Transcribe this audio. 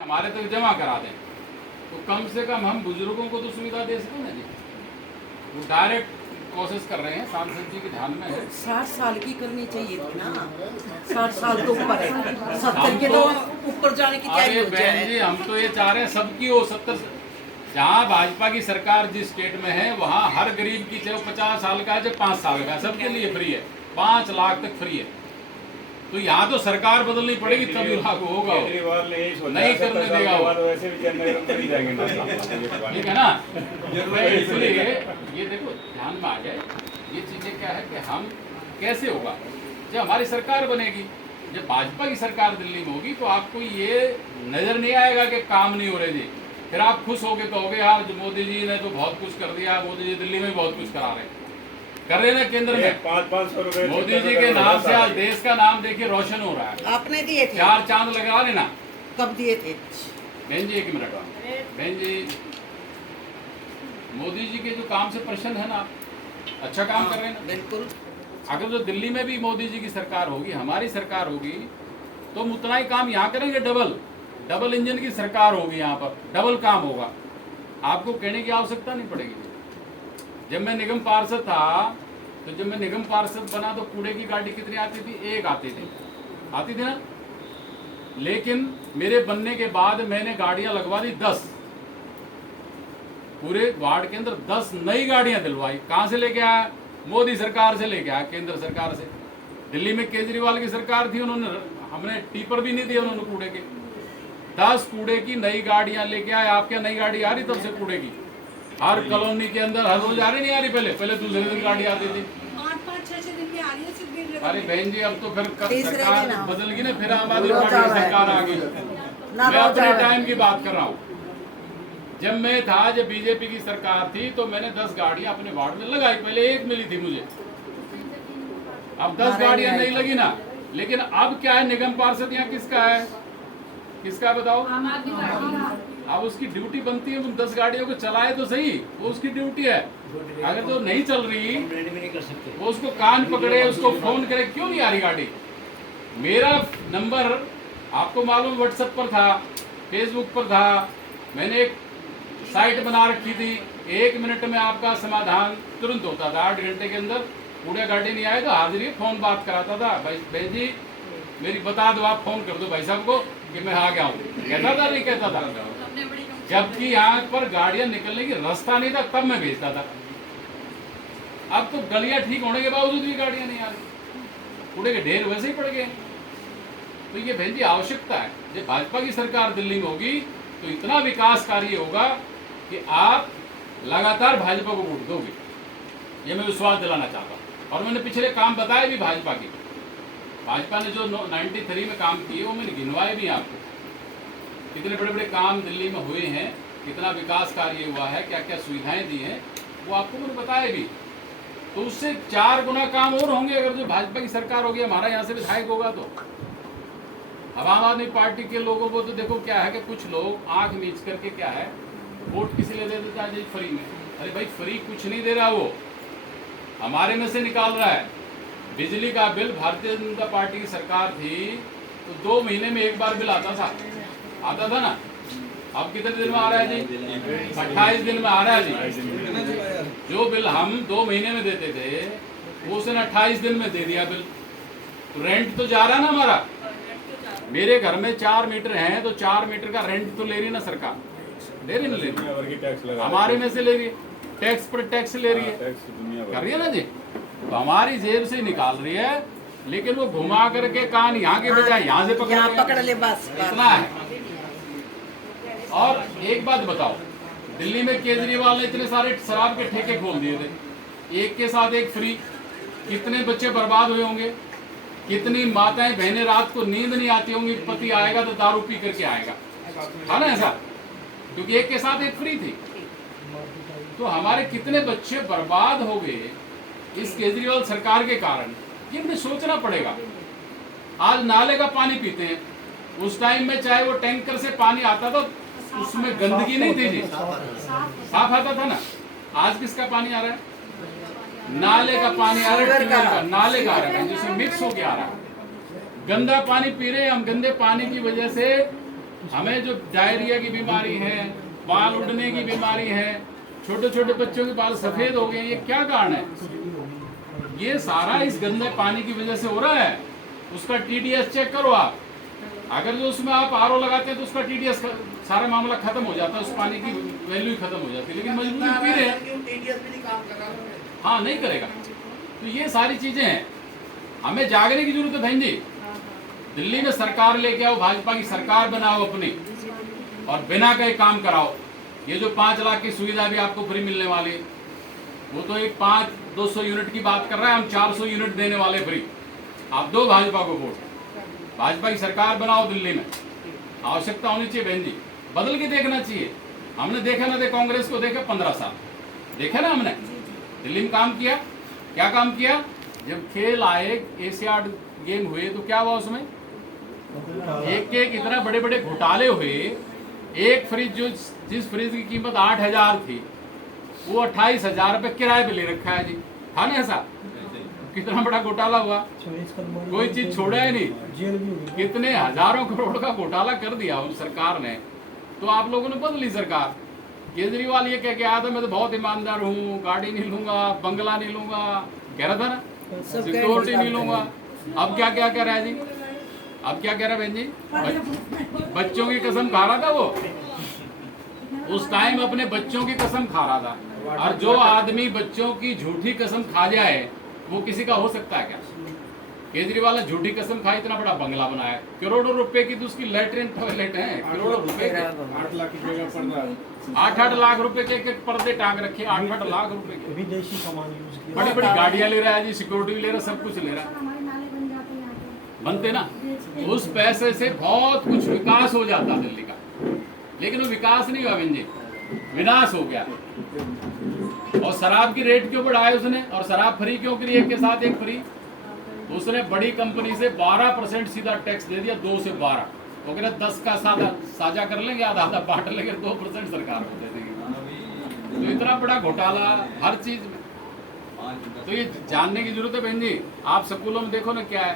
हमारे तक जमा करा दें तो कम से कम हम बुजुर्गों को तो सुविधा दे सकें ना जी। वो डायरेक्ट कोशिश कर रहे हैं, सांसद जी के ध्यान में है। 60 साल की करनी चाहिए थी ना, 60 साल तो ऊपर है, 70 के तो ऊपर जाने की तैयारी हो बहन जी, हम तो ये चाह रहे हैं सबकी हो 70। जहाँ भाजपा की सरकार जिस स्टेट में है वहाँ हर गरीब की, चाहे 50 साल का है चाहे 5 साल का, सबके लिए फ्री है, 5 लाख तक फ्री है। तो यहाँ तो सरकार बदलनी पड़ेगी तभी लागू होगा, नहीं करने देगा वो, ठीक है ना। इसलिए ये देखो ध्यान में आ जाए, ये चीजें क्या है कि हम कैसे होगा जब हमारी सरकार बनेगी। जब भाजपा की सरकार दिल्ली में होगी तो आपको ये नजर नहीं आएगा कि काम नहीं हो रहे जी, फिर आप खुश होगे तो होगे यार मोदी जी ने तो बहुत कुछ कर दिया, मोदी जी दिल्ली में बहुत कुछ करा रहे हैं, कर रहे ना केंद्र में 500 रुपए मोदी जी के नाम से आज देश का नाम देखिए रोशन हो रहा है। आपने दिए थे 4 चांद लगा लेना। कब दिए थे बहन जी? 1 मिनट बहन जी, मोदी जी के जो काम से प्रसन्न है ना, अच्छा काम कर रहे हैं ना। बिल्कुल। अगर जो दिल्ली में भी मोदी जी की सरकार होगी, हमारी सरकार होगी, तो हम उतना ही काम यहाँ करेंगे। डबल इंजन की सरकार होगी, यहाँ पर डबल काम होगा, आपको कहने की आवश्यकता नहीं पड़ेगी। जब मैं निगम पार्षद था तो जब मैं निगम पार्षद बना तो कूड़े की गाड़ी कितनी आती थी? 1 आती थी ना। लेकिन मेरे बनने के बाद मैंने गाड़ियां लगवा दी 10, पूरे वार्ड के अंदर 10 नई गाड़ियां दिलवाई। कहां से लेके आया? मोदी सरकार से लेके आया, केंद्र सरकार से। दिल्ली में केजरीवाल की सरकार थी, उन्होंने हमने टिपर भी नहीं दिए उन्होंने कूड़े के। 10 कूड़े की नई गाड़ियां लेके आए। आपके नई गाड़ी आ रही तब से कूड़े की? हर कॉलोनी के अंदर हर रोज आ रही नहीं आ रही? पहले दूसरे दिन गाड़ी आती थी। 5-6 दिन में आ रही है। अरे बहन जी, अब तो फिर सरकार बदल गई ना, फिर आम आदमी पार्टी की सरकार आ गई। मैं अपने टाइम की बात कर रहा हूँ। जब मैं था, जब बीजेपी की सरकार थी तो मैंने 10 गाड़ियां अपने वार्ड में लगाई। पहले 1 मिली थी मुझे, अब 10 गाड़ियां नहीं लगी ना। लेकिन अब क्या है, निगम पार्षद यहाँ किसका है? किसका बताओ? अब उसकी ड्यूटी बनती है, तुम 10 गाड़ियों को चलाए तो सही, वो उसकी ड्यूटी है। अगर तो नहीं चल रही वो उसको कान पकड़े, उसको फोन करे, क्यों नहीं आ रही गाड़ी। मेरा नंबर आपको मालूम व्हाट्सएप पर था, फेसबुक पर था, मैंने एक साइट बना रखी थी। 1 मिनट में आपका समाधान तुरंत होता था, 8 घंटे के अंदर। कूड़ा गाड़ी नहीं आए तो हाजिरी फोन बात कराता था, भाई बहन जी मेरी बता दो, आप फोन कर दो भाई साहब को कि मैं आ गया हूँ। कहता था नहीं कहता था? जबकि यहाँ पर गाड़ियां निकलने की रास्ता नहीं था, तब मैं भेजता था। अब तो गलियां ठीक होने के बावजूद भी गाड़ियां नहीं आ रही, कूड़े के ढेर वैसे ही पड़ गए। तो ये बहन जी आवश्यकता है, जब भाजपा की सरकार दिल्ली में होगी तो इतना विकास कार्य होगा कि आप लगातार भाजपा को वोट दोगे, ये मैं विश्वास दिलाना चाहता हूँ। और मैंने पिछले काम बताए भी भाजपा के, भाजपा ने जो 93 में काम किए वो मैंने गिनवाए भी आपको। कितने बड़े बड़े काम दिल्ली में हुए हैं, कितना विकास कार्य हुआ है, क्या क्या सुविधाएं दी हैं, वो आपको मैंने बताया भी। तो उससे 4 गुना काम और होंगे अगर जो भाजपा की सरकार होगी, हमारा यहाँ से विधायक होगा। तो अब आम आदमी पार्टी के लोगों को तो देखो क्या है कि कुछ लोग आंख मीच करके क्या है, वोट किसी ले दे देता है फ्री में। अरे भाई फ्री कुछ नहीं दे रहा, वो हमारे में से निकाल रहा है। बिजली का बिल भारतीय जनता पार्टी की सरकार थी तो 2 महीने में एक बार बिल आता था ना। अब कितने दिन में आ रहा है जी? 28 दिन में आ रहा है जी। जो बिल हम 2 महीने में देते थे वो उसने 28 दिन में दे दिया बिल। तो रेंट तो जा रहा है ना हमारा। मेरे घर में 4 मीटर हैं तो 4 मीटर का रेंट तो ले रही ना सरकार, ले रही ना, ले रही हमारे में से ले रही है, टैक्स पर टैक्स ले रही है, कर रही है ना जी। तो हमारी जेब से निकाल रही है, लेकिन वो घुमा करके कान यहाँ के बजाय यहाँ से पकड़ ले, बस इतना है। और एक बात बताओ, दिल्ली में केजरीवाल ने इतने सारे शराब के ठेके खोल दिए थे, एक के साथ एक फ्री। कितने बच्चे बर्बाद हुए होंगे, कितनी माताएं बहनें रात को नींद नहीं आती होंगी, पति आएगा तो दारू पी करके आएगा, है ना ऐसा, क्योंकि एक के साथ एक फ्री थी। तो हमारे कितने बच्चे बर्बाद हो गए इस केजरीवाल सरकार के कारण, ये हमें सोचना पड़ेगा। आज नाले का पानी पीते हैं, उस टाइम में चाहे वो टैंकर से पानी आता था उसमें गंदगी नहीं थी जी, साफ आता था ना। आज किसका पानी आ रहा है? नाले का पानी आ रहा है, नाले का आ रहा है, जिसमें मिक्स होके आ रहा है। गंदा पानी पी रहे हैं हम। गंदे पानी की वजह से हमें जो डायरिया की बीमारी है, बाल उड़ने की बीमारी है, छोटे छोटे बच्चों के बाल सफेद हो गए, ये क्या कारण है? ये सारा इस गंदे पानी की वजह से हो रहा है। उसका टीडीएस चेक करो आप। अगर जो उसमें आप आरओ लगाते हैं तो उसका टीडीएस सारा मामला खत्म हो जाता है, उस पानी की वैल्यू ही खत्म हो जाती है। लेकिन मजबूरी पी रहे हैं, हाँ नहीं करेगा। तो ये सारी चीजें हैं, हमें जागने की जरूरत है बहन जी। दिल्ली में सरकार लेके आओ, भाजपा की सरकार बनाओ अपनी, और बिना कहीं काम कराओ। ये जो 5 लाख की सुविधा भी आपको फ्री मिलने वाली है, वो तो एक 500-200 यूनिट की बात कर रहा है, हम 400 यूनिट देने वाले फ्री। आप दो भाजपा को वोट, भाजपा की सरकार बनाओ दिल्ली में। आवश्यकता होनी चाहिए बहन जी, बदल के देखना चाहिए। हमने देखा ना, दे कांग्रेस को देखा 15 साल देखा ना हमने, दिल्ली में काम किया। क्या काम किया? जब खेल आए, एशियाड गेम हुए, तो क्या हुआ उसमें? एक इतना बड़े बड़े घोटाले हुए। एक फ्रिज, जो जिस फ्रिज की कीमत 8,000 थी, वो 28,000 रुपये किराए पे ले रखा है जी। था ना ऐसा? कितना बड़ा घोटाला हुआ, कोई चीज छोड़ा है नहीं। कितने हजारों करोड़ का घोटाला कर दिया उन सरकार ने। तो आप लोगों ने बदली सरकार। केजरीवाल ये कह के आया था, मैं तो बहुत ईमानदार हूँ, गाड़ी नहीं लूंगा, बंगला नहीं लूंगा, कह रहा था ना, सिक्योरिटी नहीं लूंगा। अब क्या क्या कह रहा है जी? अब क्या कह रहा है बहन जी? बच्चों की कसम खा रहा था वो, उस टाइम अपने बच्चों की कसम खा रहा था। और जो आदमी बच्चों की झूठी कसम खा जाए, वो किसी का हो सकता है क्या? केजरीवाल ने झूठी कसम खाई, इतना बड़ा बंगला बनाया, करोड़ों रुपए की तो उसकी लैट्रिन टॉयलेट है, करोड़ों रुपए के, 8 लाख की जगह पर 8-8 लाख रुपए के एक पर्दे टांग रखे, 8-8 लाख रुपए के। विदेशी सामान यूज किया। बड़ी बड़ी गाड़ियां ले रहा है जी, सिक्योरिटी भी ले रहा है, सब कुछ ले रहा है। हमारे नाले बन जाते हैं यहाँ पे। बनते ना, उस पैसे से बहुत कुछ विकास हो जाता दिल्ली का। लेकिन वो विकास नहीं हुआ बहन जी, विनाश हो गया। और शराब की रेट क्यों बढ़ाए उसने, और शराब फ्री क्यों करी, एक के साथ एक फ्री? उसने बड़ी कंपनी से 12% सीधा टैक्स दे दिया, 2 से 12। वो कह रहे 10 का साझा कर लेंगे, आधा आधा बांट लेंगे, 2% सरकार को दे देगी। तो इतना बड़ा घोटाला हर चीज में। तो ये जानने की जरूरत है बहन जी। आप स्कूलों में देखो ना क्या है,